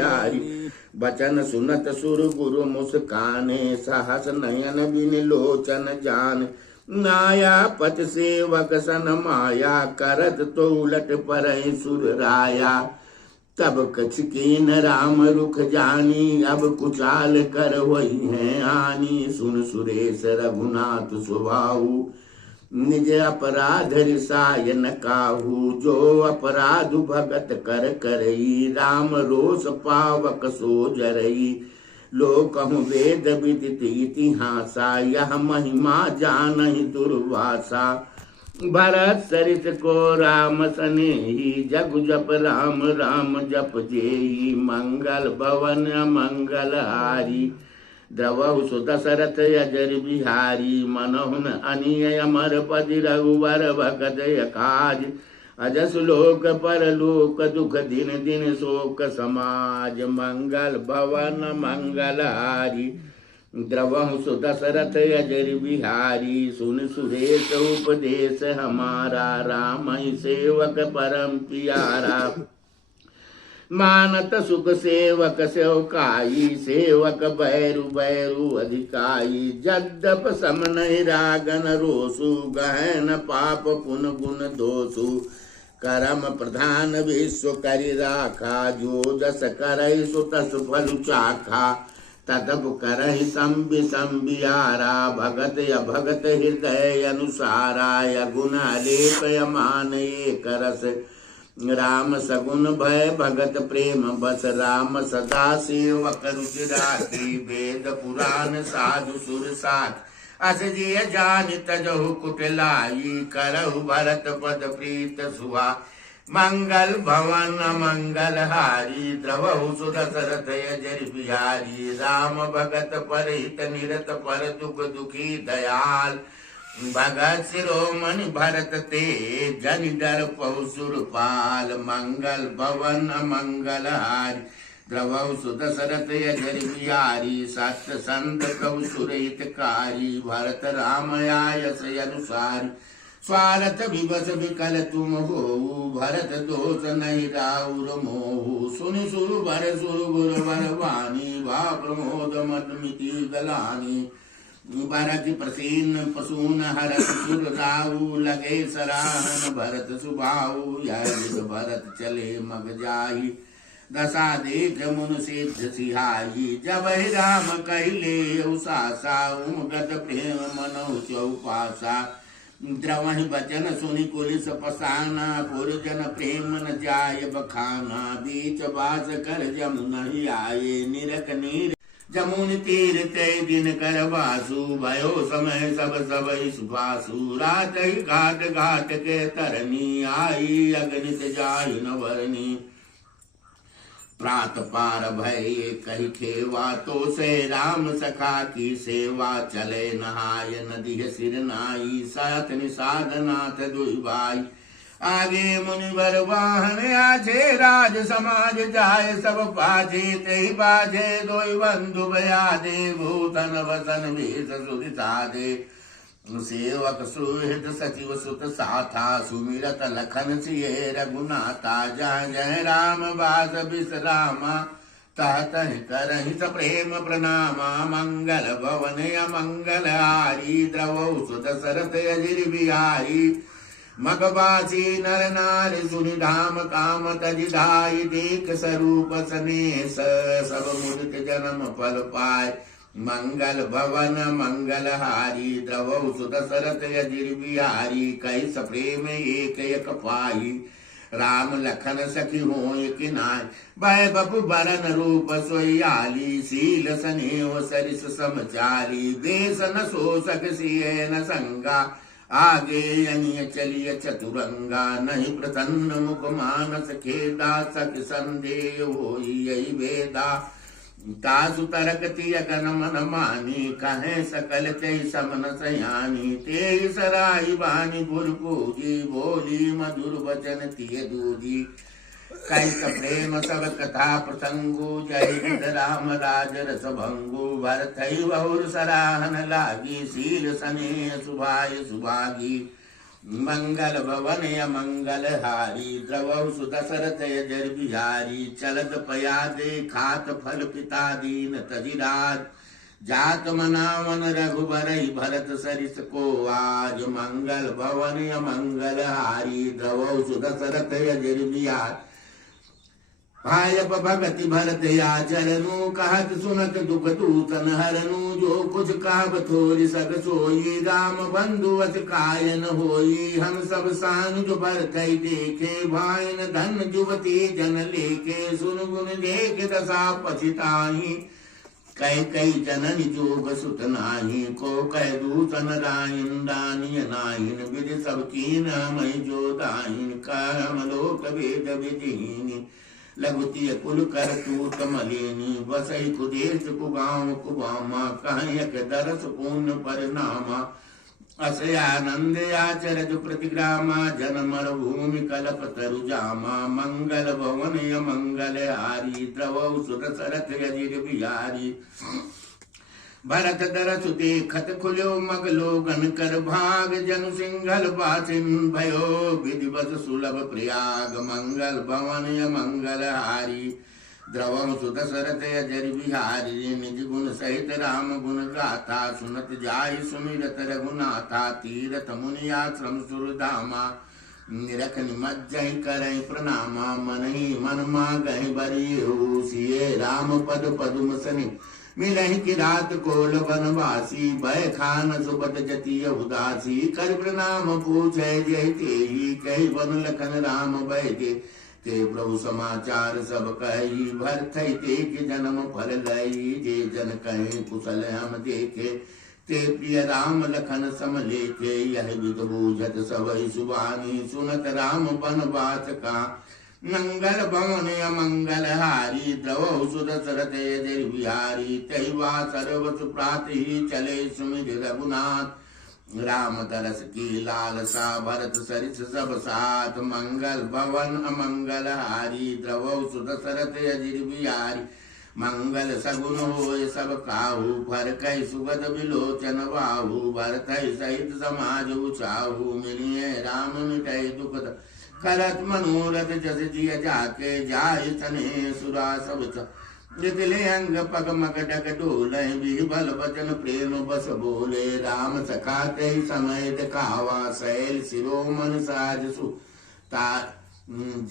बिहारी। बचन सुनत सुर गुरु मुस्काने, सहस नयन बिन लोचन जान। नाया पत सेवक सन माया, करत तो उलट परहि सुर राया। तब कछ कीन राम रुख जानी, अब कुचाल कर वही है हानि। सुन सुरेश रघुनाथ स्वभाव, निज अपराध रिसाय न काहू। जो अपराध भगत कर करई, राम रोष पावक सो जरई। लोक वेद विदित इतिहासा, यह महिमा जानहि दुर्वासा। भरत सरित को राम सनेही, जग जप राम राम जप जेई। मंगल भवन मंगल हारी, द्रवहु सुदशरथ अजर बिहारी। मनहुन अनिय अमर पति रघुवर भगत काज। अजस लोक परलोक दुख दिन दिन शोक समाज। मंगल भवन मंगल हारी, द्रवहु सुदशरथ अजर बिहारी। सुन सुरेश उपदेश हमारा, राम ही सेवक परम प्यारा। मानत सुख सेवक सेवकाई, सेवक बैरु बैरु अधिकाई। जद्दप सम नहीं रागन रोसु, गहन पाप पुन गुण दोषु। करम प्रधान विश्व करि राखा, जो जस करहि सो तस फल चाखा। तदब करहि संबि संबियारा, भगत अभगत हृदय अनुसारा। यगुण अलेप यमान एक रस, राम सगुन भय भगत प्रेम बस। राम सदा सेवक रुचि राखी, वेद पुराण साधु सुर साथ। अस जिय जान तजहु कुटिलाई, करहु भरत पद प्रीत सुहा। मंगल भवन मंगल हारी, द्रवहु सुदशरथ अजर बिहारी। राम भगत परहित निरत, पर दुख दुखी दयाल। भगत शिरोमणि भरत ते, जन डर पहु सुरपाल। मंगल भवन मंगल हारी, द्रवहु सुदशरथ अजर बिहारी। सत्य संत कहु सुर हितकारी, भरत राम आयस अनुसारी। स्वार्थ विवश विकल तुम हो, भरत दोष नहीं राउर मोहु। सुनि सुर वर सुर गुर वरवानी, भा प्रमोद मद मिति गलानी। भरत प्रसीन पशून हरत सुर राउ, लगे सराहन भरत सुभाऊ। यह भरत चले मग जाही, दशा देख मुन सिद्ध सिहाई। जब राम कहले उसासा, उमगत प्रेम मनो चौपासा। द्रवहि बचन सुनि कुलिस पसाना, पुरजन प्रेम न जाय बखाना। बीच बास कर जमुन ही आए, निरक नीर जमुन तीर तय दिन कर वासु। भयो समय सब सब सुभासु, रात ही घाट घाट के तरनी। आई अगणित जाहि न वरनी, प्रात पार भय कही खेवा। तो से राम सखा की सेवा, चले नहाय नदी सिर नाई। साथ निषाद नाथ दुई भाई, आगे मुनिवर वाहन आछे। राज समाज जाय सब पाछे, तही बाजे दोई बंधु बयादे। भूतन वसन वेश सुरिसादे, सेवक सुहृद सचिव सुत साथा। सुमिरत लखन सिय रघुनाथा, जह जह राम बास विश्रामा। तह तह करहि स प्रेम प्रणामा। मंगल भवन अमंगल हारी, द्रवहु सुदशरथ अजर बिहारी। मगवासी नर नारी, सुनि धाम काम तज धाई। देख स्वरूप सनेस, सब मुदित जन्म फल पाए। मंगल भवन मंगल हारी, द्रवहु सुदशरथ अजर बिहारी। कहि स प्रेम एक एक पाई, राम लखन सखी होय किनाय। भय बपु बरन रूप सोयाली, शील स्नेह सरिस समचारी। देश न शोषक सिय न संगा, आगे अनिय चलिय चतुरंगा। नहीं प्रसन्न मुख मानस खेदा, सख संदेह होई यही वेदा। तासु तरक तिय गन मन मानी, कहे सकल ते समन सयानी। ते सराई बानी गुर पूजी, बोली मधुर वचन तिय दूजी। कैस प्रेम सब कथा प्रसंगु, जय राम राज रस भंगु। भरत बहुर सराहन लागी, शील स्नेह सुभाय सुभागी। मंगल भवन अमंगल हारी द्रवहु सुदशरथ अजर बिहारी चलत पया दे खात फल पिता दीन तजिराज जात मनावन रघुबर भरत सरिस को आज मंगल भवन अमंगल हारी द्रवहु सुदशरथ अजर बिहारी भाजप भगति भरत आचरनु कहत सुनत दुख दूतन हरनु जो कुछ कहब थोरी सग सोई राम बंधु वस कायन होई हम सब सान जो भरत देखे भाइन धन जुवती जन लेके सुन गुण देख दशा पछिताही कई कई जनन जोग सुत नाही को कह दूतन राइन दानिय नाहिन विधि सब कीन मई जो दाहिन करम लोक वेद विधीनी लघुतीय कुल कर तूत मलिनी बसई कुदेश कुगाम कुबामा कहयक दरस पूर्ण परिणामा अस आनंद आचरज प्रतिग्रामा जनमर भूमि कलप तरुजामा मंगल भवन मंगल हारी द्रवौ सुदशरथ अजिर बिहारी भरत दरस देखत खुल्यो मगलो गन कर भाग जनु सिंघल बासिन भयो विधिवत सुलभ प्रयाग मंगल भवन मंगल हारी द्रवम सुदशरथ अजर बिहारी निज गुण सहित राम गुण गाथा सुनत जाय सुमिरत रघुनाथा तीरथ मुनि आश्रम सुरधामा निरख निमज्जय करय प्रणामा मन ही मन मागहि बरिहु सिए राम पद पदुम सनि मिलहि की रात कोल बनवासी भय खान सुबत जति उदासी कर प्रणाम पूछे जय तेहि कहि वन लखन राम बैठे ते प्रभु समाचार सब कही भरत ते के जन्म फल गई जे जन कहे कुशल हम देखे ते प्रिय राम लखन सम लेखे यह विद बूझत सब सुबानी सुनत राम बनवास का मंगल भवन अमंगल हारी द्रवहु सुदशरथ अजर बिहारी तहिवा सर्व सुप्राति चले सुमिर रघुनाथ राम तरस की लालसा भरत सरिस सब साथ मंगल भवन अमंगल हारी द्रवहु सुदशरथ अजर बिहारी मंगल सगुन होय सब काहू फर कई सुगत विलोचन बाहू भरत सहित समाज उचाहू मिलिए राम मिटय दुख करत मनोरथ जस जिय जाके जाय तने सुरा सब जितले अंग पग मग डग डोले बीबल वचन प्रेम बस बोले राम सखा ते समय दिखावा सैल शिरोमन साज सु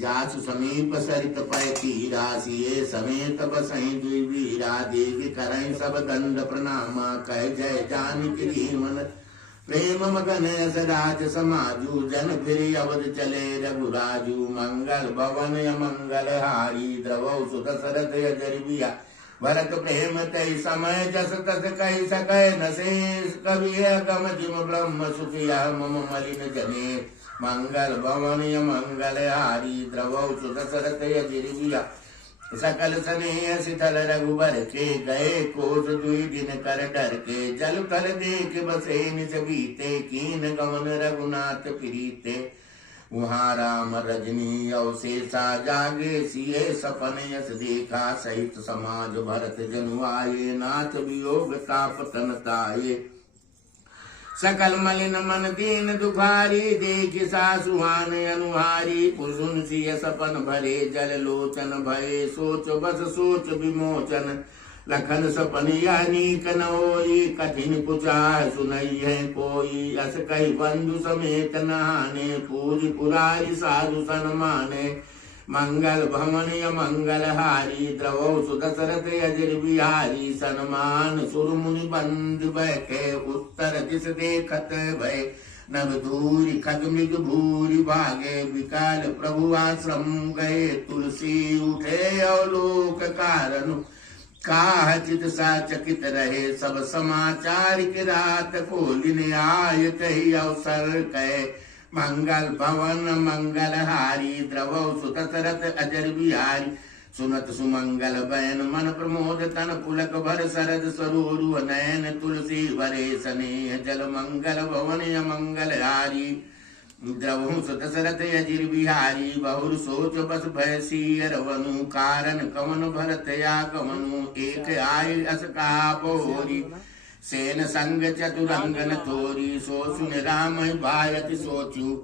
जासु समीप सरित पय तीरा सिए समेत बसहि दुई वीरा देख करहि सब दंड प्रणामा कह जय जानकी मन प्रेम मगन सराज समाजू जन फिर अवध चले रघुराजू मंगल भवन मंगल हारी द्रवौ सुदशरथ अजर बिहारी भरत प्रेम तय समय जस तस कहि सकै न शेष कवि गम जिम ब्रह्म सुखिया मम मलिन जने मंगल भवन मंगल हारी द्रवौ सुदशरथ अजर बिहारी सकल स्नेह शीतल रघुबर के गए कोस दुई दिन कर डर के जल कर देख बसे निज बीते कीन गमन रघुनाथ प्रीते वहाँ राम रजनी अवशेषा जागे सिए सपन यस देखा सहित समाज भरत जनु आये नाथ वियोग ताप तन ताये सकल मलिन मन दीन दुखारी देख सासुहान अनुहारी पुसुन सिय सपन भरे जल लोचन भये सोच बस सोच विमोचन लखन सपन यानी कनोई कठिन पुचार सुनई है कोई अस कही बंधु समेत नहाने पूज पुरारी साधु सन्माने मंगल भवन मंगल हारी द्रवौ सुदशरथ अजर बिहारी सन्मान सुर मुनि बंद बैठे उत्तर दिस देखत भय नभ दूरी खग मृग भूरि भागे विकाल प्रभु आश्रम गए तुलसी उठे अवलोक कारण काह चित सा चकित रहे सब समाचार की रात को दिन आय कही अवसर कहे मंगल भवन मंगल हारी द्रवौ सुदशरथ अजर बिहारी सुनत सुमंगल बयन मन प्रमोद तन पुलक भर शरद सरोरु नयन तुलसी भरे स्नेह जल मंगल भवन मंगल हारी द्रवहु सुदशरथ अजर बिहारी बहुर सोच बस भय सिय रवनु कारण कवन भरत या कवनु एक आय अस का बोरी सेन संग चतुरंगन तोरी, सो सुन राम बायति सोचू,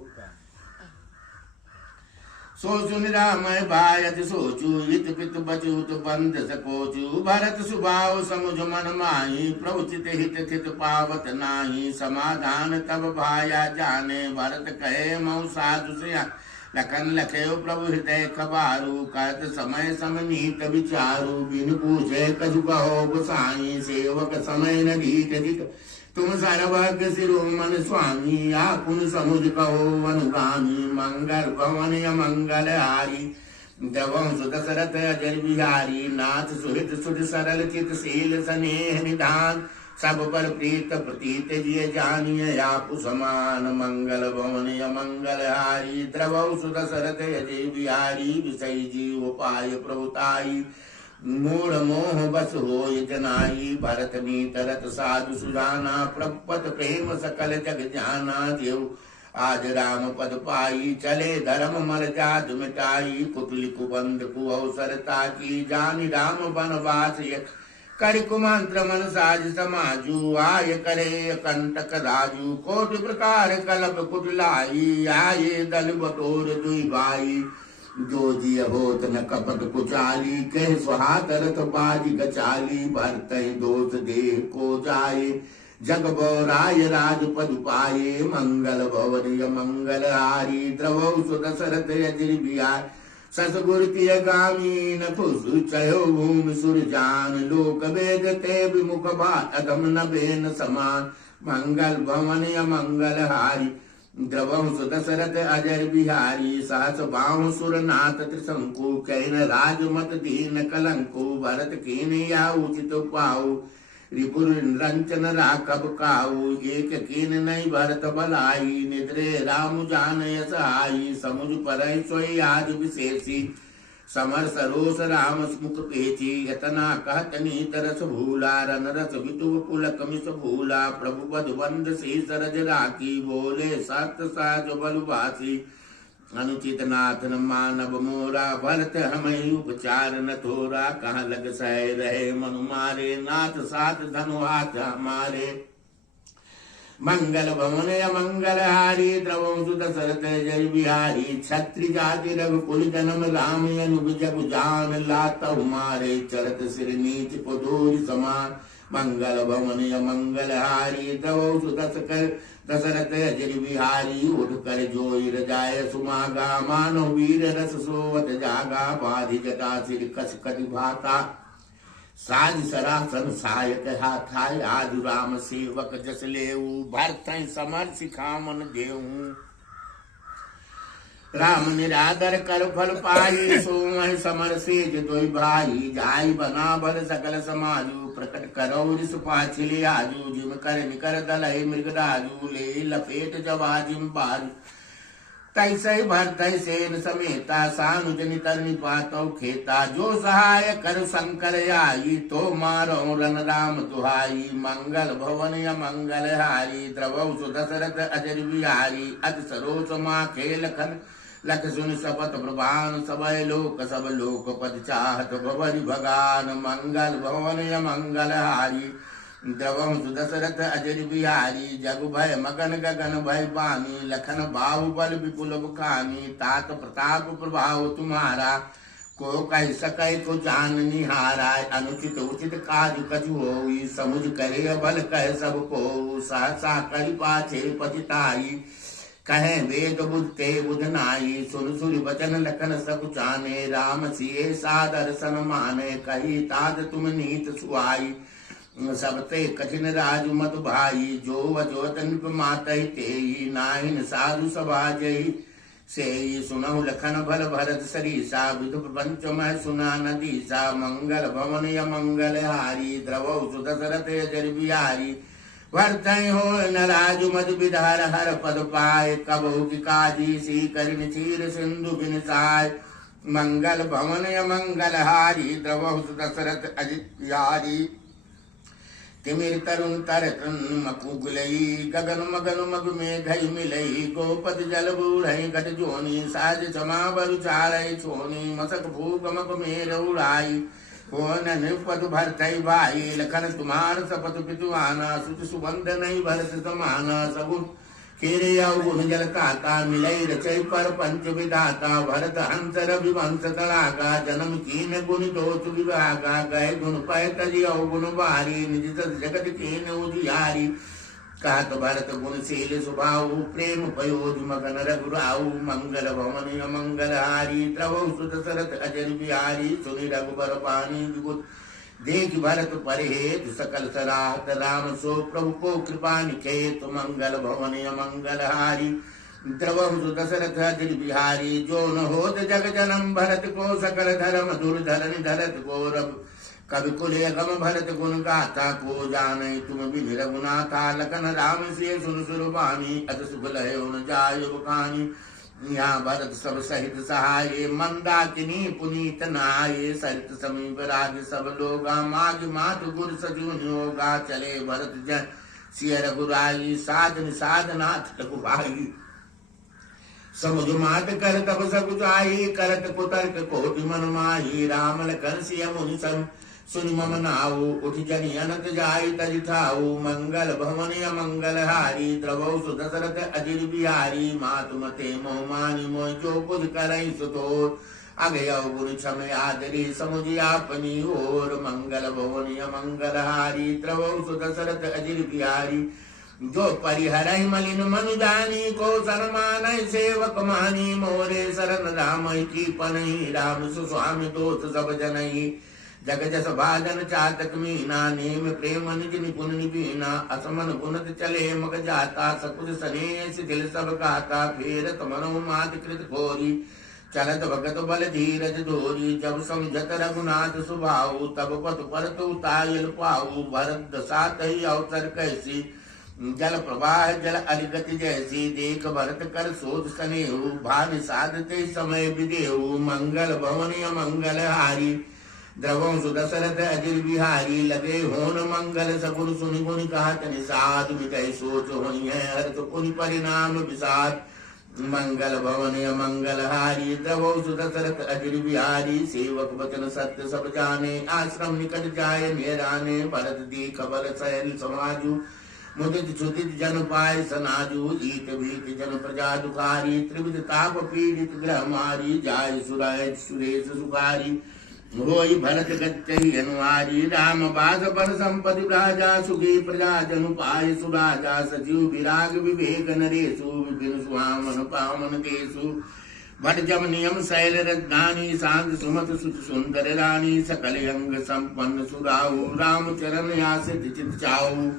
सो सुन राम बायति सोचू, हित पित बचूत बंद सकोचू। भरत सुभाव समुझ मन माही, प्रभु चित हित थित पावत नाही। समाधान तब भाया जाने, भरत कहे मऊ साधु से लखन लखयो प्रभु हृदय खबारू। कहत समय सम नीत विचारू, बिन पूछे कछु कहो गोसाई। सेवक समय न ढीठ धिक, तुम सर्वज्ञ शिरोमणि स्वामी। आपुन समुझ कहो अनुगामी, मंगल भवन अमंगल हारी। द्रवंसु दशरथ अजर बिहारी, नाथ सुहित सुध सरल चित शील स्नेह निधान। सब पर प्रीत प्रतीत जिय जानिय, आपु समान मंगल भवन अमंगल हारी। द्रवंसु दशरथ अजर बिहारी, विषय जीव पाय प्रभुताई। मूढ़ मोह बस होय जनाई, भरत नीत रत साधु सुजाना। प्रपत प्रेम सकल जग जाना, देव आज राम पद पाई। चले धर्म मर जात मिटाई, कुटिल कुबंध कुअवसर ताकी। जानि राम बनवास कर कुमंत्र मन साज समाजू। आय करे कंटक राजू, कोटि प्रकार कलप कुटलाई। आये दल बटोर दुई भाई, जो जिय होत न कपट कुचाली। कह सुहात रथ बाज गचाली, भरत दोष देह को जाए। जग बौराय राजपद पाए, मंगल भवन मंगल हारी। द्रवंसु दशरथ अजर बिहार, ससगुर तिय गामी न खुसु। चयो भूमि सुर जान, लोक वेद ते विमुख भात। अधम न बेन समान, मंगल भवन अमंगल हारी। द्रवंसु दशरथ अजर बिहारी, सहस बाहु सुर नाथ त्रिशंकु। कैन राजमत दीन कलंकु, भरत कीन या उचित पाऊ। रिपुर रंचन राघव काऊ, एक कीन नहीं भरत बलाई। निद्रे राम जान यस आई, समुझ पर सोई आज विशेषी। समर सरोस राम मुख पेची, यतना कहत नीत रस भूला। रन रस वितु पुलक मिस भूला, प्रभु पद बंद से सरज राखी। बोले सत साज बलवासी, अनुचित नाथ न मानव मोरा। भरत हमें उपचार न थोरा, कहाँ लग सह रहे मनु मारे। नाथ साथ धनु हाथ हमारे, मंगल भवन अमंगल हारी। द्रवंसु दशरथ अजर बिहारी, क्षत्रि जाति रघुकुल जन्म। राम अनुज जग जान, लाता मारे। चरत सिर नीच पदोरी समान, मंगल भवन अमंगल हारी। द्रवंसु दशरथ अजर बिहारी, उठ कर जोई रजाय सुमागा। मानो वीर रस सोवत जागा, बाधि जटा सिर कस कटि भाता। साज सरासन सहायक हाथाय, आदि राम सेवक जस लेऊ। भरत समर सिखामन देऊ, राम निरादर कर फल पाई। सो समर सेज दोई भाई, जाई बना बल सकल समाजू। प्रकट करो रिस पाछिले आजू, जिम कर निकर दलहि मृगराजू। ले लपेट जवाजिम बाजू, तैसे भरत सेन समेता। सानुज नितर निपातौ खेता, जो सहाय कर शंकर आई। तो मारो रन राम दुहाई, मंगल भवन अमंगल हारी। द्रवंसु दशरथ अजर बिहारी, अति सरोस माखे लखन। लख सुन सपत प्रभान, सबय लोक सब लोक पद चाहत। भवरि भगान, मंगल भवन अमंगल हारी। द्रवंसु दशरथ अजर बिहारी, जग भय मगन गगन भय पानी। लखन बाहुबल विपुल बुखानी, तात प्रताप प्रभाव तुम्हारा। को कह सकै को जान निहारा, अनुचित उचित काज कछु होई। समुझ करे बल कह सब को, सहसा करि पाछे पतिताई। कहे वेद बुझते बुझनाई, सुन सुर बचन लखन सकुचाने। राम सिए सादर सन माने, कही ताद तुम नीत सुआई। सबते कठिन राजु मत भाई, जो वजोत निप मातहि तेहि। नाहिन साधु सभा जहि सेहि, सुनहु लखन भल भरत सरीसा। विदु प्रपंच मह सुना नदीसा, मंगल भवन अमंगल हारी। द्रवंसु दशरथ अजर बिहारी, वर्तय हो न राजु मद विधार। हर पद पाए कबहु की काजी, सी करिन चीर सिंधु बिन साय। मंगल भवन अमंगल हारी, द्रवंसु दशरथ अजर बिहारी। तिमिर तरुण तरतन मकुगलई, गगन मगन मग में घई मिलई। गोपद जल बूढ़ई घट जोनी, साज क्षमा बरु चारई छोनी। मसक भूग मग में उड़ाई, कोन पद भरतई भाई लखन तुम्हार सपत पितुआना सुत सुबंध नहीं भरत समाना सगुन खेरे गुण जल काका मिलई रचय पर पंच विधाता भरत हंस रवि वंश तड़ाका जन्म कीन गुण दोष विभागा गए गुण पय तजी गुण बारी निज जगत कीन उजियारी कहत भरत गुणशील स्वभाव प्रेम पयोधि मगन रघुराऊ मंगल भवन मंगल हारी द्रवौ सुत सरथ अजर बिहारी सुनि रघुबर पानी विभुत देख भरत परहेत सकल सराहत राम सो प्रभु को कृपा निखेत मंगल भवन मंगल हारी द्रवहु दशरथ अजर बिहारी जो न होत जग जनम भरत को सकल धर्म दुर्धर धरत गौरव कवि कुले गम भरत गुण गाथा को जाने तुम बिन रघुनाथा लखन राम से सुन सुरबानी अत सुख लय न जाय बखानी यहाँ भरत सब सहित सहाये मंदाकिनी पुनीत नहाये सरित समीप राज सब लोगा माग मात गुर सजीवन योगा चले भरत जन सिय रघुराई साधन साधनाथ रघुभाई समुझ मात कर तब सब जाई करत कुतर्क कोटि मन माही राम लखन सिय मुनि सम सुनि मम नाऊ उठ जनि अनत जाई तजि ठाऊ मंगल भवन मंगल हारी द्रवौ सुदशरथ अजिर बिहारी मातु मते मोह मानि मोह जो कुछ करई सुतोर अगय गुण क्षम आदरी समुझ आपनी ओर मंगल भवन मंगल हारी द्रवौ सुदशरथ अजिर बिहारी जो परिहरहि मलिन मनु जानी को शरमानहि सेवक मानी मोरे शरण राम की पनहि राम सुस्वामी दोष सब जनहि जग जस भाजन चातक मीना नेम प्रेम निज निपुण निबीना असमन गुणत चले मग जाता सकुज सनेस दिल सब गाता फेरत मनो मात कृत घोरी चलत भगत बल धीरज धोरी जब समझत रघुनाथ सुभाऊ तब पत परत उतायल पाऊ भरत दसात ही अवसर कैसी जल प्रवाह जल अरिगति जैसी देख भरत कर शोध सनेहु भान साधते समय विदेहु मंगल भवन मंगल हारी द्रवौ सुदशरथ अजिर बिहारी लगे होन मंगल सगुन सुनि गुनि कहत निषाद मिटै सोच होई है हरत पुनि परिणाम विषाद मंगल भवन मंगल हारी द्रवौ सुदशरथ अजिर बिहारी सेवक वचन सत्य सब जाने आश्रम निकट जाय मेराने भरत दीख बल सहल समाजु मुदित छुदित जन पाय सनाजु जीत भीत जन प्रजा दुखारी त्रिविध ताप पीड़ित ग्रह मारी जाय सुराय सुरेश सुखारी होई भरत गति अनुहारी राम बास पर संपति राजा सुखी प्रजा जनु पाय सुराजा सजीव विराग विवेक नरेशु विपिन सुहामन पावन केशु भट जम नियम शैल रजधानी शांत सुमत सुत सुंदर रानी सकल अंग संपन्न सुराहु राम चरण आसित चित चाऊ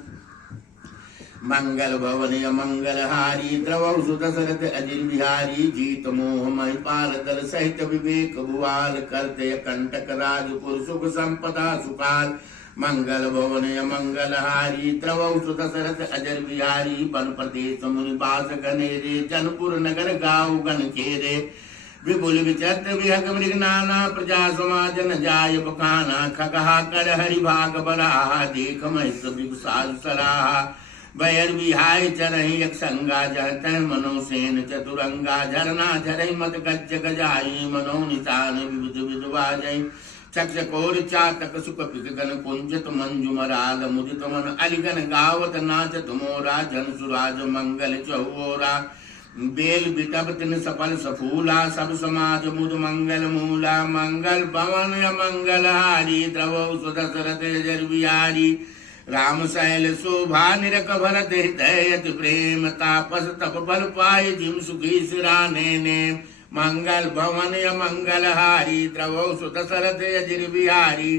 मंगल भवन मंगल हारी द्रवौ सुदशरथ अजिर बिहारी जीत मोह महिपाल दल सहित विवेक भुआल करते कंटक राजपुर सुख संपदा सुकाल मंगल भवन मंगल हारी द्रवौ सुदशरथ अजिर बिहारी बन प्रदेश मुनि बास गनेरे जनपुर नगर गाँव गण खेरे विपुल विचित्र विहग मृग नाना प्रजा समाज न जाय बखाना खगहा कर हरि भाग बराहा देख महिष विशाल सराहा बैर विहाय चरहि यक्षंगा जहत मनो सेन चतुरंगा झरना झरहि मत गज गजाई मनो निशान विविध विधवाजय चक्षकोर चातक सुख पिगन कुंजत मंजु मराल मुदित मन अलिगन गावत नाचत मोरा जन सुराज मंगल चौरा बेल बिटब तिन सफल सफूला सब समाज मुद मंगल मूला मंगल भवन मंगल हारी द्रवौ सुदशरथ अजिर बिहारी राम शैल शोभा निरख भरत हृदय अति प्रेम तापस तप बल पाए जिम सुखी सिराने ने मंगल भवन मंगल हारी द्रवौ सुदशरथ अजिर बिहारी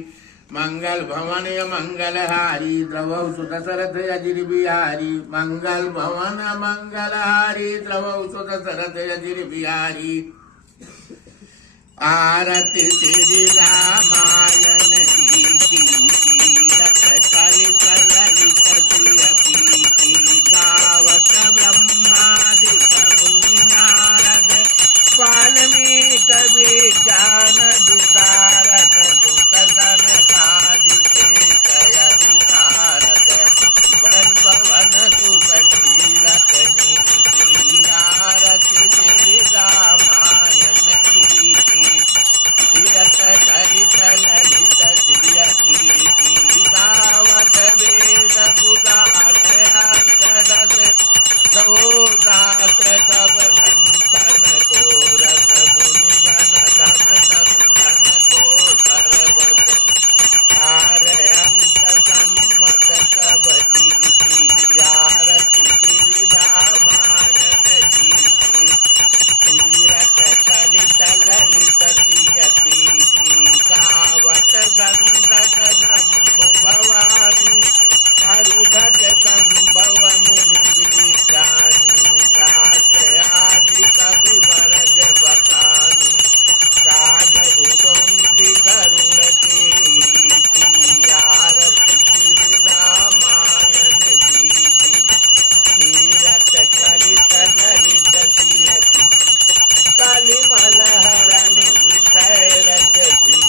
मंगल भवन मंगल हारी द्रवौ सुदशरथ अजिर बिहारी मंगल भवन मंगल हारी द्रवौ सुदशरथ अजिर बिहारी आरती श्री रामायण की गावत ब्रह्मादिक मुनि नारद वाल्मीक विज्ञान विशारद सुत सनकादिक शयन वन पवन सुत कीरत नीति आरति श्री रामायण की तीरथ चरित ललित सब मंथन को रस मुनि जन धन संधन को सर्वस सार अंत सम्मत सब रीति आरती गिरिधामायन जी की तीरथ कलित ललित सियति गावत संतत नंबु भवानी अरुधत संभव मुनि विज्ञानी जात आदि कवि बरज बखानी साधु तुंडी गरुड़ के आरती रामायण जी की तीरथ कलित ललित सियति कलिमल हरण रथ की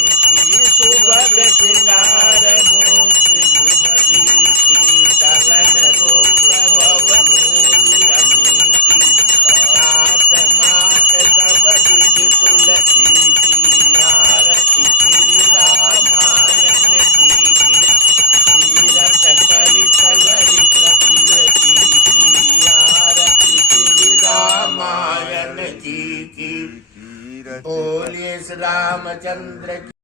सुभग सिंगार मुक्ति जुमती की दलन रोग भव मूली अमीति सात मात सब विधि तुलसी की आरती श्री रामायण जी की तीरथ कलित ललित सियति की आरती श्री रामायण जी की। बोलिए श्री रामचंद्र की।